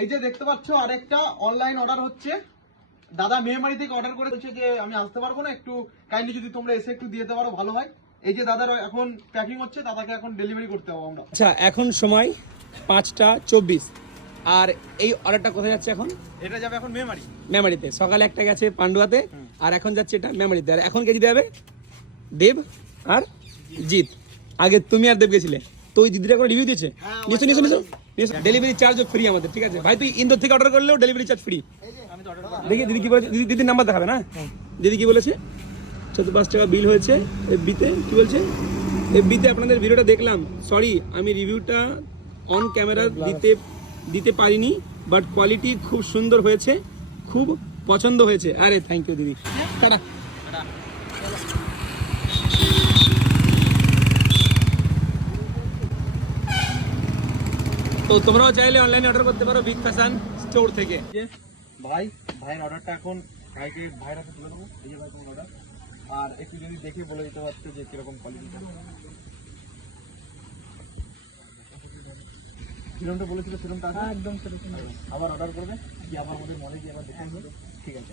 এই যে দেখতে পাচ্ছ আরেকটা অনলাইন অর্ডার হচ্ছে। দাদা মেমারি থেকে অর্ডার করে বলছে যে আমি আসতে পারবো না, একটু কাইন্ডলি যদি তোমরা এসে একটু দিয়ে দিতে পারো ভালো হয়। এই যে দাদার এখন প্যাকিং হচ্ছে, দাদাকে এখন ডেলিভারি করতে হবে আমরা। আচ্ছা, এখন সময় 5টা 24 আর এই অর্ডারটা কোথায় যাচ্ছে এখন? এটা যাবে এখন মেমারি। মেমারিতে। সকালে একটা গেছে পান্ডুয়াতে, আর এখন যাচ্ছে এটা মেমারিতে। আর এখন কে দিতে হবে? দেব আর জিৎ। আগে তুমি আর দেব গেছিলে, তো ওই দিদিরা করে রিভিউ দিয়েছে। নিশ্চয় ডেলিভারি চার্জও ফ্রি আমাদের, ঠিক আছে ভাই? তুই ইন্দোর থেকে অর্ডার করলেও ডেলিভারি চার্জ ফ্রি। দেখি দিদি কি বলেছে, দিদির নাম্বার দেখাবে না? দিদি কি বলেছে? 5 টাকা বিল হয়েছে এফবিতে। কি বলছে? এফবিতে আপনাদের ভিডিওটা দেখলাম, সরি আমি রিভিউটা অন ক্যামেরা দিতে পারিনি, বাট কোয়ালিটি খুব সুন্দর হয়েছে, খুব পছন্দ হয়েছে। আরে থ্যাংক ইউ দিদি, টাটা। তো তোমরাও চাইলে অনলাইনে অর্ডার করতে পারো বিগ ফ্যাশন স্টোর থেকে। ভাইয়ের অর্ডারটা এখন ভাইকে ভাইয়ের হাতে তুলে দেবো। এই যে ভাই তোমার অর্ডার, আর একটু যদি দেখে বলে দিতে পারছো যে কিরকম কোয়ালিটিটা। সেরকমটা বলেছিল, সেরকমটা একদম সেরকম আবার অর্ডার করবে কি আবার আমাদের মনে গিয়ে আবার দেখে নেবে। ঠিক আছে।